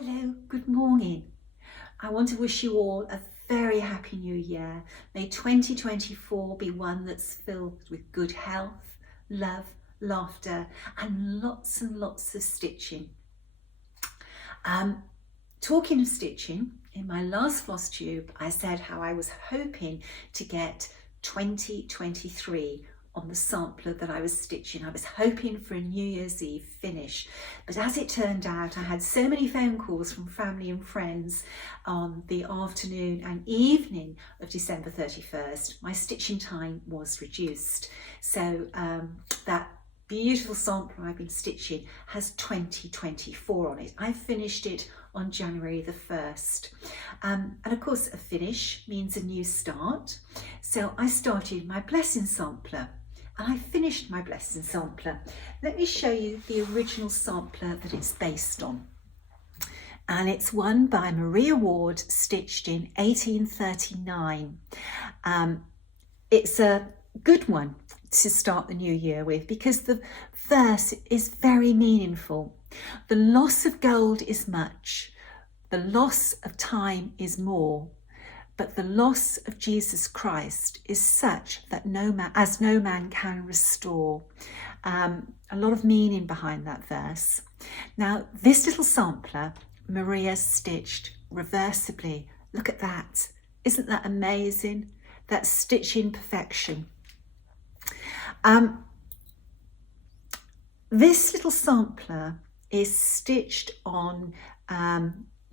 Hello, good morning. I want to wish you all a very happy new year. May 2024 be one that's filled with good health, love, laughter, and lots of stitching. Talking of stitching, in my last Flosstube, I said how I was hoping to get 2023 on the sampler that I was stitching. I was hoping for a New Year's Eve finish, but as it turned out, I had so many phone calls from family and friends on the afternoon and evening of December 31st. My stitching time was reduced. So that beautiful sampler I've been stitching has 2024 on it. I finished it on January the 1st. And of course, a finish means a new start. So I started my blessing sampler and I finished my blessing sampler. Let me show you the original sampler that it's based on. And it's one by Maria Ward, stitched in 1839. It's a good one to start the new year with because the verse is very meaningful. The loss of gold is much, the loss of time is more, but the loss of Jesus Christ is such that no man can restore. A lot of meaning behind that verse. Now, this little sampler, Maria stitched reversibly. Look at that. Isn't that amazing? That's stitching perfection. This little sampler is stitched on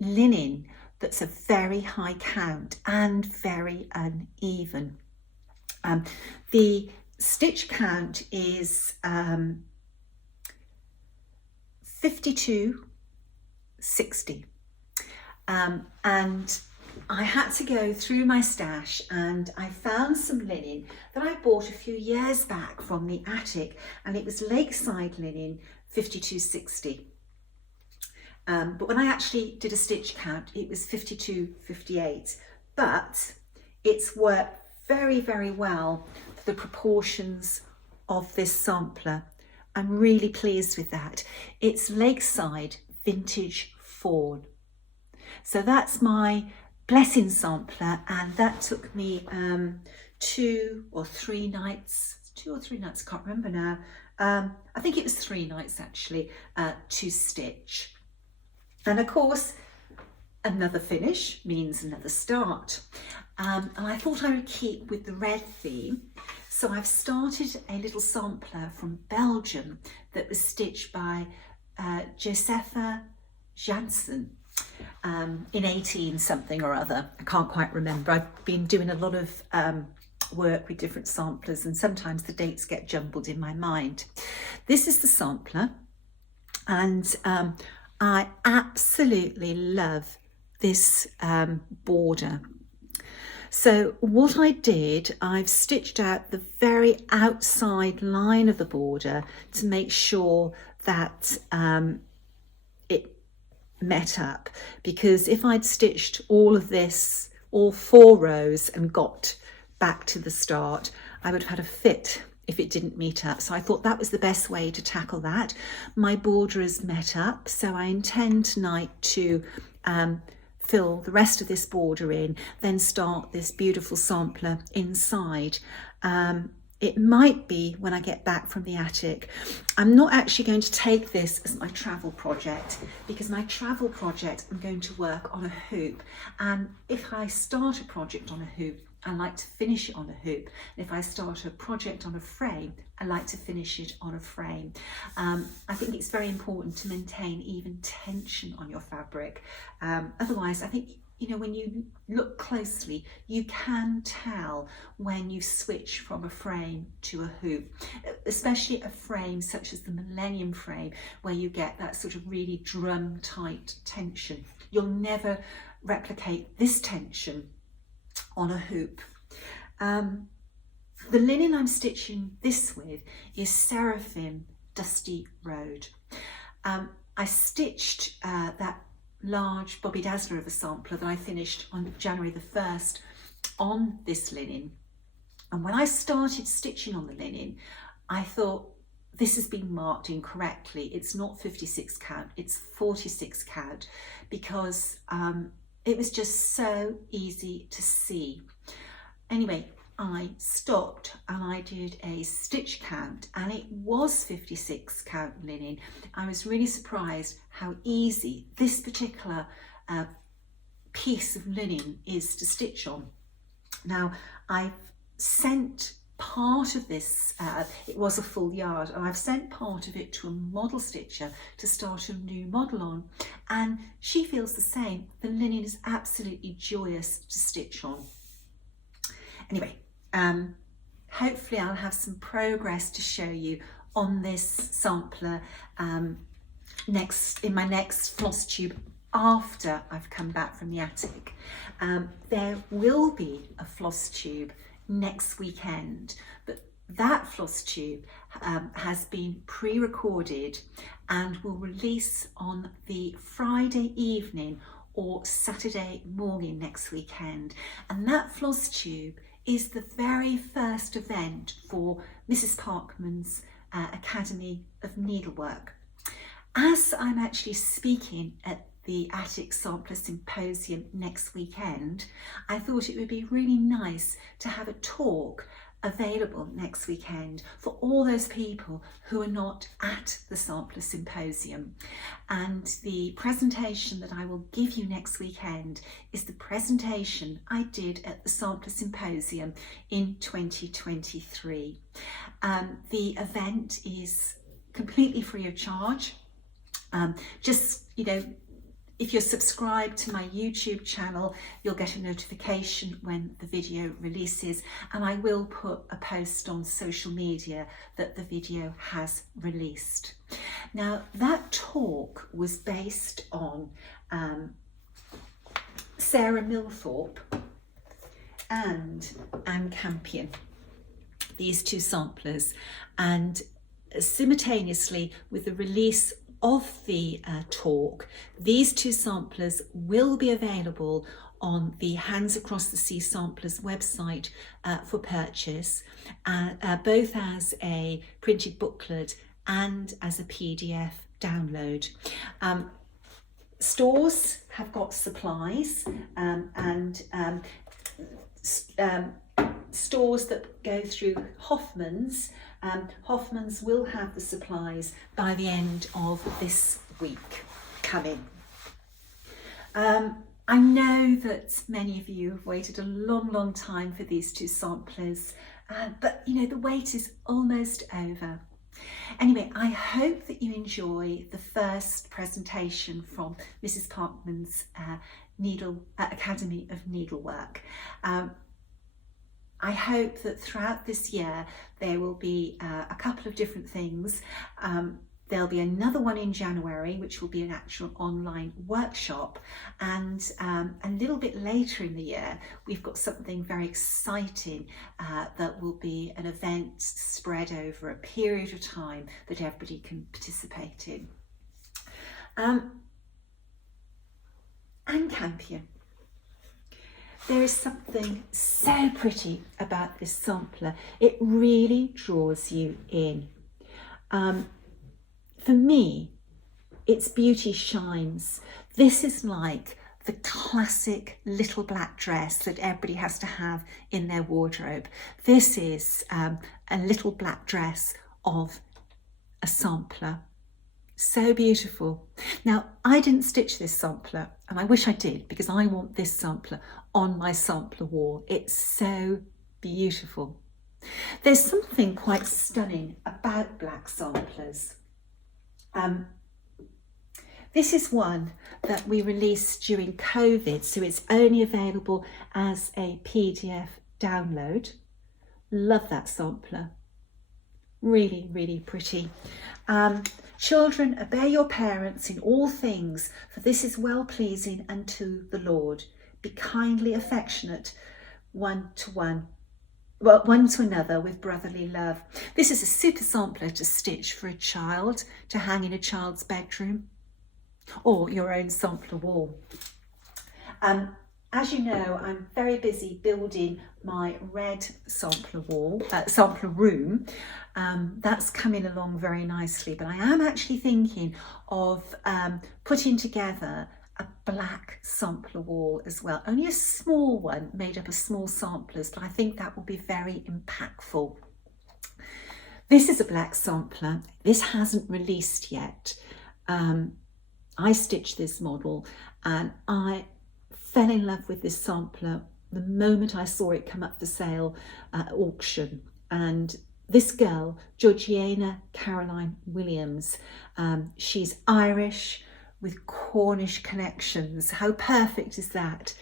linen that's a very high count and very uneven. The stitch count is 5260, and I had to go through my stash and I found some linen that I bought a few years back from the attic, and it was Lakeside linen 5260. But when I actually did a stitch count, it was 5258. But it's worked very well for the proportions of this sampler. I'm really pleased with that. It's Lakeside Vintage Fawn. So that's my blessing sampler, and that took me 2 or 3 nights, I can't remember now. I think it was 3 nights actually to stitch. And of course, another finish means another start. And I thought I would keep with the red theme. So I've started a little sampler from Belgium that was stitched by Josepha Jansen in 18 something or other. I can't quite remember. I've been doing a lot of work with different samplers and sometimes the dates get jumbled in my mind. This is the sampler, and I absolutely love this border. So what I did, I've stitched out the very outside line of the border to make sure that it met up, because if I'd stitched all of this, all 4 rows, and got back to the start, I would have had a fit if it didn't meet up. So I thought that was the best way to tackle that. My border is met up, so I intend tonight to fill the rest of this border in, then start this beautiful sampler inside. It might be when I get back from the attic. I'm not actually going to take this as my travel project, because my travel project, I'm going to work on a hoop. And if I start a project on a hoop, I like to finish it on a hoop. And if I start a project on a frame, I like to finish it on a frame. I think it's very important to maintain even tension on your fabric. Otherwise, I think, you know, when you look closely, you can tell when you switch from a frame to a hoop, especially a frame such as the Millennium frame, where you get that sort of really drum tight tension. You'll never replicate this tension on a hoop. The linen I'm stitching this with is Seraphim Dusty Road. I stitched that large Bobby Dazzler of a sampler that I finished on January the 1st on this linen. And when I started stitching on the linen, I thought this has been marked incorrectly. It's not 56 count, it's 46 count, because it was just so easy to see. Anyway, I stopped and I did a stitch count, and it was 56 count linen. I was really surprised how easy this particular piece of linen is to stitch on. Now, I've sent part of this, it was a full yard, and I've sent part of it to a model stitcher to start a new model on, and she feels the same. The linen is absolutely joyous to stitch on. Anyway, hopefully I'll have some progress to show you on this sampler in my next Flosstube after I've come back from the attic. There will be a Flosstube next weekend, but that Flosstube has been pre-recorded and will release on the Friday evening or Saturday morning next weekend. And that Flosstube is the very first event for Mrs. Parkman's Academy of Needlework. As I'm actually speaking at the Attic Sampler Symposium next weekend, I thought it would be really nice to have a talk available next weekend for all those people who are not at the Sampler Symposium. And the presentation that I will give you next weekend is the presentation I did at the Sampler Symposium in 2023. The event is completely free of charge. If you're subscribed to my YouTube channel, you'll get a notification when the video releases, and I will put a post on social media that the video has released. Now, that talk was based on Sarah Milthorpe and Anne Campion, these two samplers, and simultaneously with the release of the talk, these two samplers will be available on the Hands Across the Sea Samplers website for purchase, both as a printed booklet and as a PDF download. Stores have got supplies, and stores that go through Hoffman's, Hoffman's will have the supplies by the end of this week coming. I know that many of you have waited a long time for these two samplers, but the wait is almost over. Anyway, I hope that you enjoy the first presentation from Mrs. Parkman's Academy of Needlework. I hope that throughout this year there will be a couple of different things. There'll be another one in January, which will be an actual online workshop, and a little bit later in the year we've got something very exciting that will be an event spread over a period of time that everybody can participate in. Anne Campion. There is something so pretty about this sampler. It really draws you in. For me, its beauty shines. This is like the classic little black dress that everybody has to have in their wardrobe. This is a little black dress of a sampler. So beautiful. Now, I didn't stitch this sampler, and I wish I did, because I want this sampler on my sampler wall. It's so beautiful. There's something quite stunning about black samplers. This is one that we released during COVID, so it's only available as a PDF download. Love that sampler. Really, really pretty. Children, obey your parents in all things, for this is well-pleasing unto the Lord. Be kindly affectionate one to another with brotherly love. This is a super sampler to stitch for a child, to hang in a child's bedroom or your own sampler wall. as you know, I'm very busy building my red sampler room. That's coming along very nicely, but I am actually thinking of putting together a black sampler wall as well. Only a small one made up of small samplers, but I think that will be very impactful. This is a black sampler. This hasn't released yet. I stitched this model and I fell in love with this sampler the moment I saw it come up for sale at auction. And this girl, Georgiana Caroline Williams, she's Irish with Cornish connections. How perfect is that?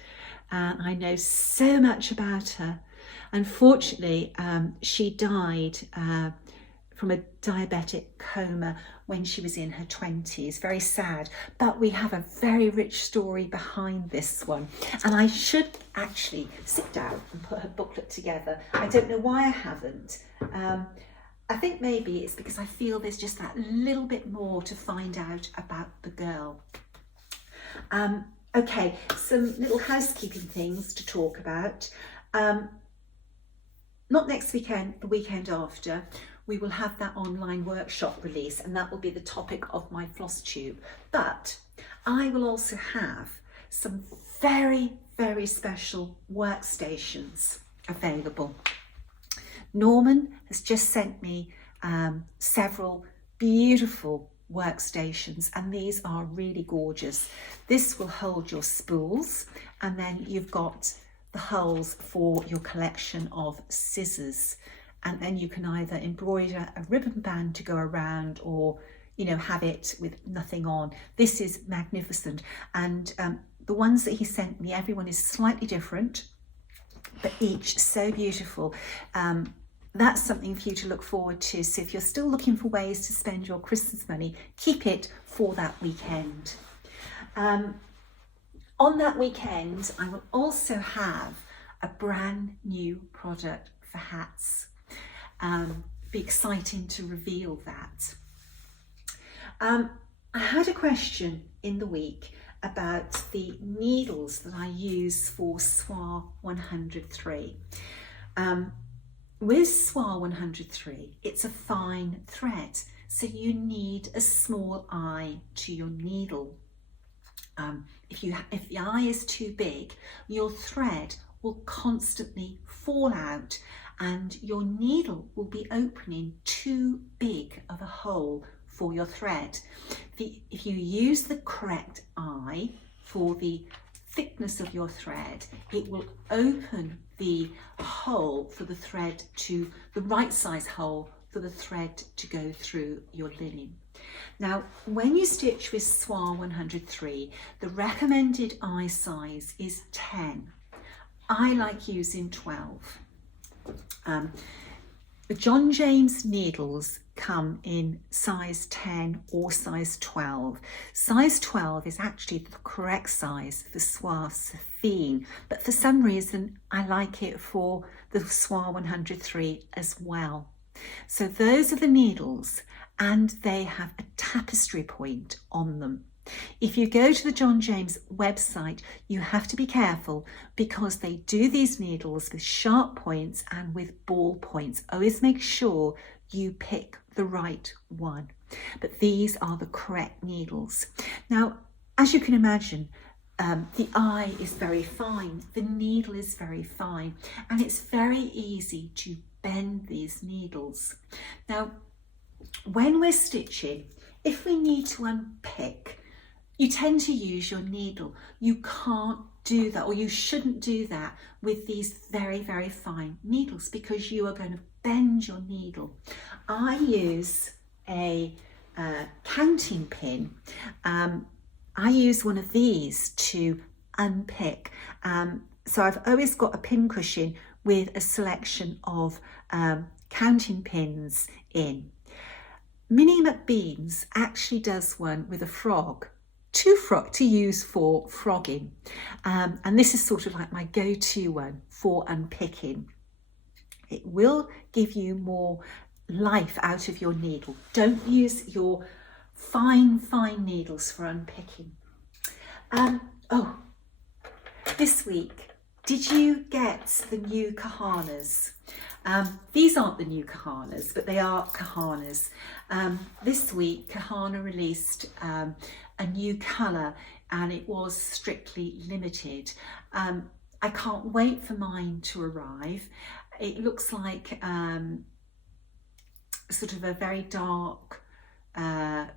I know so much about her. Unfortunately, she died from a diabetic coma when she was in her 20s. Very sad, but we have a very rich story behind this one. And I should actually sit down and put her booklet together. I don't know why I haven't. I think maybe it's because I feel there's just that little bit more to find out about the girl. Okay, some little housekeeping things to talk about. Not next weekend, the weekend after, we will have that online workshop release, and that will be the topic of my Flosstube. But I will also have some very, very special workstations available. Norman has just sent me several beautiful workstations, and these are really gorgeous. This will hold your spools, and then you've got the holes for your collection of scissors. And then you can either embroider a ribbon band to go around, or, you know, have it with nothing on. This is magnificent. And the ones that he sent me, everyone is slightly different, but each so beautiful. That's something for you to look forward to. So if you're still looking for ways to spend your Christmas money, keep it for that weekend. On that weekend, I will also have a brand new product for hats. Be exciting to reveal that. I had a question in the week about the needles that I use for Soie 103. With Soie 103, it's a fine thread, so you need a small eye to your needle. If the eye is too big, your thread will constantly fall out and your needle will be opening too big of a hole for your thread. If you use the correct eye for the thickness of your thread, it will open the hole for the thread to, the right size hole for the thread to go through your linen. Now, when you stitch with Soie 103, the recommended eye size is 10. I like using 12. The John James needles come in size 10 or size 12. Size 12 is actually the correct size for Soie Saphine, but for some reason I like it for the Soie 103 as well. So those are the needles, and they have a tapestry point on them. If you go to the John James website, you have to be careful because they do these needles with sharp points and with ball points. Always make sure you pick the right one. But these are the correct needles. Now, as you can imagine, the eye is very fine, the needle is very fine, and it's very easy to bend these needles. Now, when we're stitching, if we need to unpick, you tend to use your needle. You can't do that, or you shouldn't do that with these very, very fine needles because you are going to bend your needle. I use a counting pin. I use one of these to unpick. So I've always got a pin cushion with a selection of counting pins in. Minnie McBean's actually does one with a frog, to use for frogging, and this is sort of like my go-to one for unpicking. It will give you more life out of your needle. Don't use your fine needles for unpicking. Oh, This week, did you get the new kahanas? These aren't the new kahanas, but they are kahanas. This week, Kahana released a new colour, and it was strictly limited. I can't wait for mine to arrive. It looks like sort of a very dark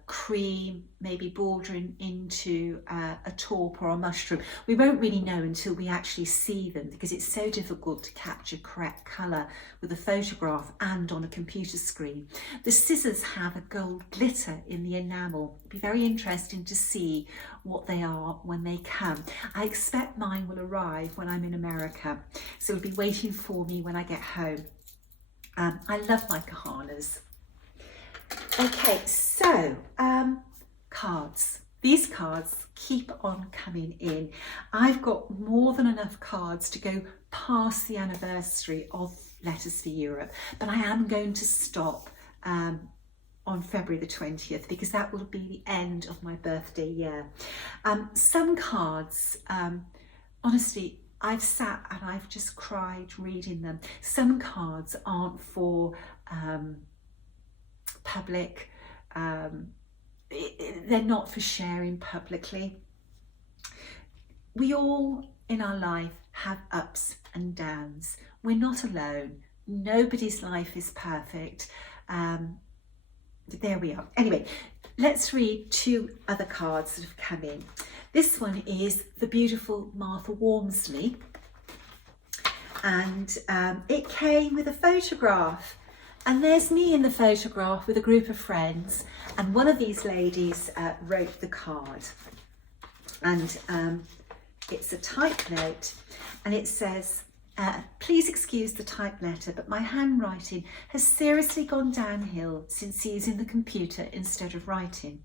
cream, maybe bordering into a taupe or a mushroom. We won't really know until we actually see them, because it's so difficult to capture correct colour with a photograph and on a computer screen. The scissors have a gold glitter in the enamel. It'll be very interesting to see what they are when they come. I expect mine will arrive when I'm in America, so it'll be waiting for me when I get home. I love my kahanas. Okay, so cards. These cards keep on coming in. I've got more than enough cards to go past the anniversary of Letters for Europe, but I am going to stop on February the 20th, because that will be the end of my birthday year. Some cards, honestly, I've sat and I've just cried reading them. Some cards aren't for public, they're not for sharing publicly. We all in our life have ups and downs. We're not alone. Nobody's life is perfect. There we are. Anyway, let's read two other cards that have come in. This one is the beautiful Martha Walmsley, and it came with a photograph. And there's me in the photograph with a group of friends, and one of these ladies wrote the card, and it's a type note, and it says, please excuse the typed letter, but my handwriting has seriously gone downhill since using the computer instead of writing.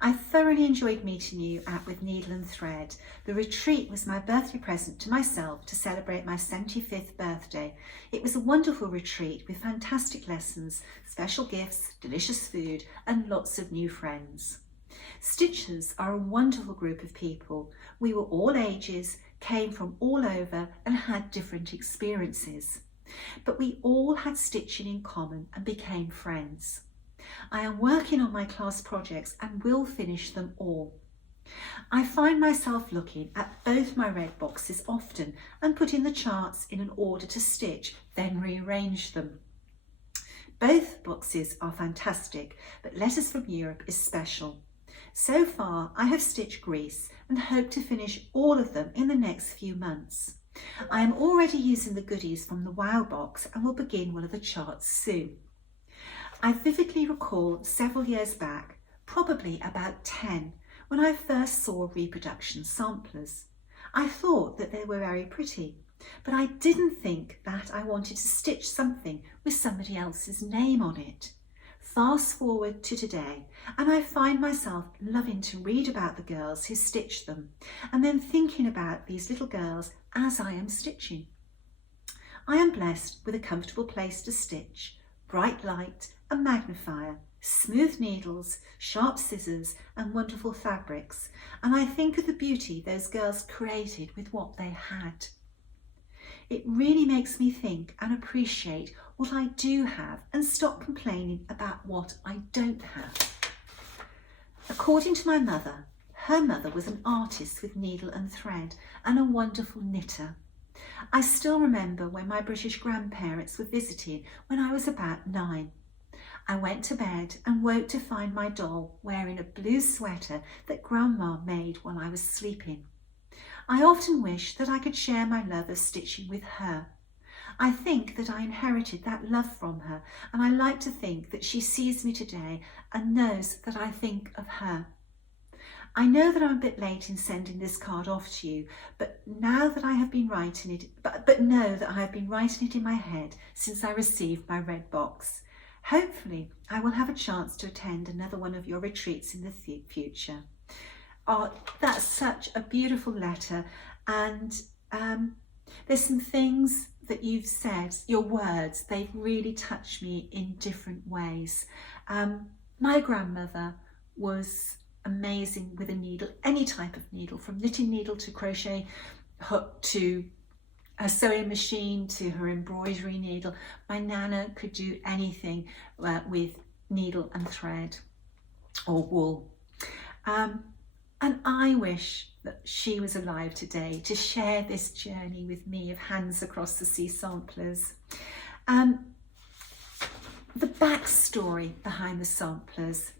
I thoroughly enjoyed meeting you at With Needle and Thread. The retreat was my birthday present to myself to celebrate my 75th birthday. It was a wonderful retreat with fantastic lessons, special gifts, delicious food, and lots of new friends. Stitchers are a wonderful group of people. We were all ages, came from all over, and had different experiences. But we all had stitching in common and became friends. I am working on my class projects and will finish them all. I find myself looking at both my red boxes often and putting the charts in an order to stitch, then rearrange them. Both boxes are fantastic, but Letters from Europe is special. So far, I have stitched Greece and hope to finish all of them in the next few months. I am already using the goodies from the WOW box and will begin one of the charts soon. I vividly recall several years back, probably about 10, when I first saw reproduction samplers. I thought that they were very pretty, but I didn't think that I wanted to stitch something with somebody else's name on it. Fast forward to today, and I find myself loving to read about the girls who stitch them, and then thinking about these little girls as I am stitching. I am blessed with a comfortable place to stitch, bright light, a magnifier, smooth needles, sharp scissors, and wonderful fabrics, and I think of the beauty those girls created with what they had. It really makes me think and appreciate what I do have and stop complaining about what I don't have. According to my mother, her mother was an artist with needle and thread and a wonderful knitter. I still remember when my British grandparents were visiting when I was about 9. I went to bed and woke to find my doll wearing a blue sweater that Grandma made while I was sleeping. I often wish that I could share my love of stitching with her. I think that I inherited that love from her, and I like to think that she sees me today and knows that I think of her. I know that I'm a bit late in sending this card off to you, but now that I have been writing it, but know that I have been writing it in my head since I received my red box. Hopefully, I will have a chance to attend another one of your retreats in the future. Oh, that's such a beautiful letter, and there's some things that you've said, your words, they've really touched me in different ways. My grandmother was amazing with a needle, any type of needle, from knitting needle to crochet hooked to her sewing machine, to her embroidery needle. My Nana could do anything with needle and thread or wool. And I wish that she was alive today to share this journey with me of Hands Across the Sea samplers. The backstory behind the samplers,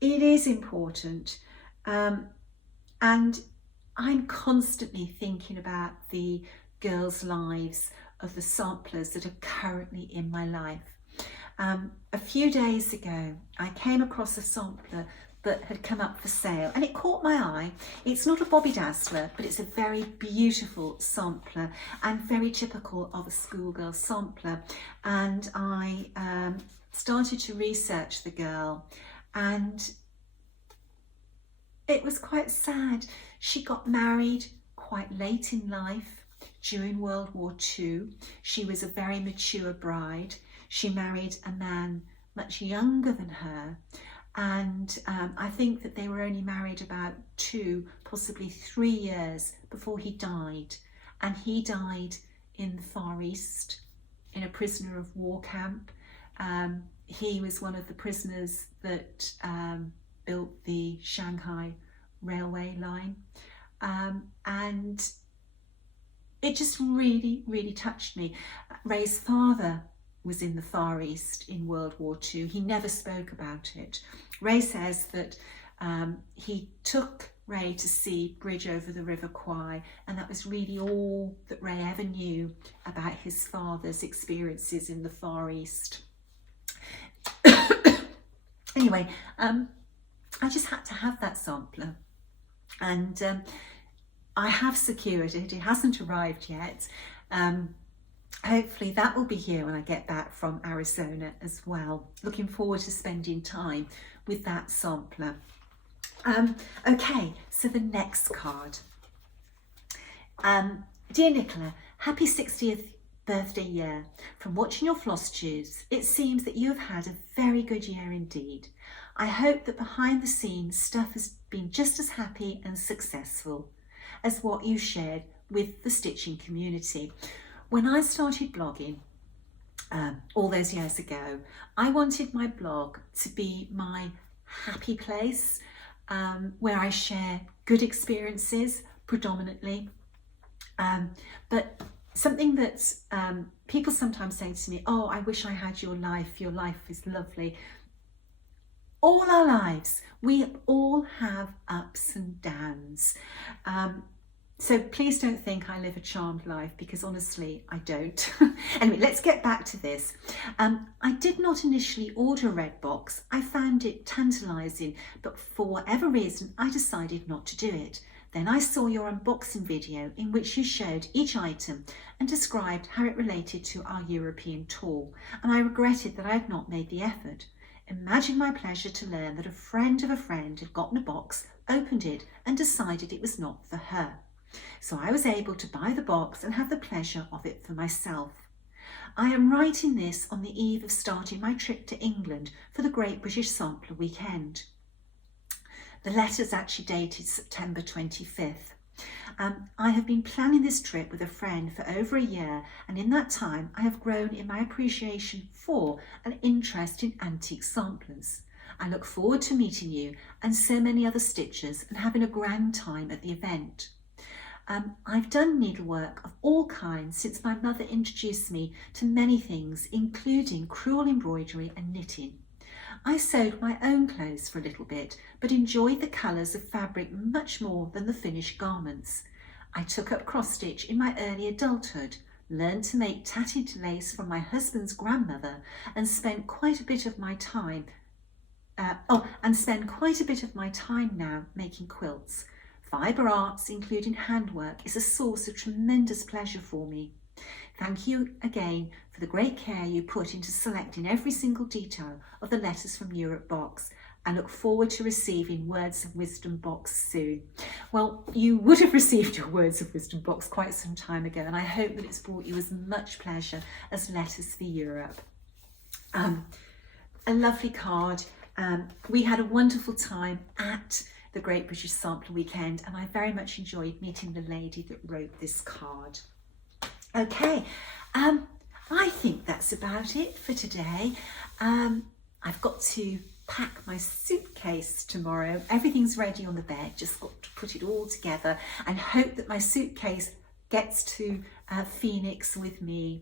it is important, and I'm constantly thinking about the girls' lives of the samplers that are currently in my life. A few days ago, I came across a sampler that had come up for sale and it caught my eye. It's not a Bobby Dazzler, but it's a very beautiful sampler and very typical of a schoolgirl sampler. And I started to research the girl, and it was quite sad. She got married quite late in life during World War II. She was a very mature bride. She married a man much younger than her, and I think that they were only married about 2, possibly 3 years before he died. And he died in the Far East, in a prisoner of war camp. He was one of the prisoners that built the Shanghai railway line, and it just really, really touched me. Ray's father was in the Far East in World War II. He never spoke about it. Ray says that he took Ray to see Bridge over the River Kwai, and that was really all that Ray ever knew about his father's experiences in the Far East. Anyway, I just had to have that sampler, and I have secured it. It hasn't arrived yet. Hopefully that will be here when I get back from Arizona as well. Looking forward to spending time with that sampler. Okay, so the next card. Dear Nicola, happy 60th birthday year. From watching your Flosstubes, it seems that you have had a very good year indeed. I hope that behind the scenes stuff has been just as happy and successful as what you shared with the stitching community. When I started blogging all those years ago, I wanted my blog to be my happy place, where I share good experiences predominantly, but something that people sometimes say to me, oh, I wish I had your life is lovely. All our lives, we all have ups and downs. So please don't think I live a charmed life, because honestly, I don't. Anyway, let's get back to this. I did not initially order a red box. I found it tantalising, but for whatever reason, I decided not to do it. Then I saw your unboxing video in which you showed each item and described how it related to our European tour, and I regretted that I had not made the effort. Imagine my pleasure to learn that a friend of a friend had gotten a box, opened it, and decided it was not for her. So I was able to buy the box and have the pleasure of it for myself. I am writing this on the eve of starting my trip to England for the Great British Sampler Weekend. The letter's actually dated September 25th. I have been planning this trip with a friend for over a year, and in that time I have grown in my appreciation for and interest in antique samplers. I look forward to meeting you and so many other stitchers and having a grand time at the event. I've done needlework of all kinds since my mother introduced me to many things, including crewel embroidery and knitting. I sewed my own clothes for a little bit, but enjoyed the colours of fabric much more than the finished garments. I took up cross-stitch in my early adulthood, learned to make tatted lace from my husband's grandmother, and spent quite a bit of my time now making quilts. Fibre arts, including handwork, is a source of tremendous pleasure for me. Thank you again for the great care you put into selecting every single detail of the Letters from Europe box. I look forward to receiving Words of Wisdom box soon. Well, you would have received your Words of Wisdom box quite some time ago, and I hope that it's brought you as much pleasure as Letters for Europe. A lovely card. We had a wonderful time at the Great British Sampler Weekend, and I very much enjoyed meeting the lady that wrote this card. Okay, I think that's about it for today. I've got to pack my suitcase tomorrow. Everything's ready on the bed, just got to put it all together and hope that my suitcase gets to Phoenix with me.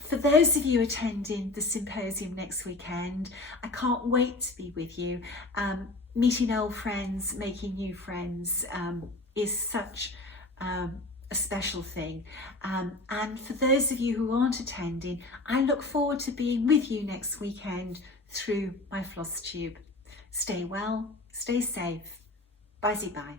For those of you attending the symposium next weekend, I can't wait to be with you. Meeting old friends, making new friends is such a special thing. And for those of you who aren't attending, I look forward to being with you next weekend through my Flosstube. Stay well, stay safe. Bye-bye.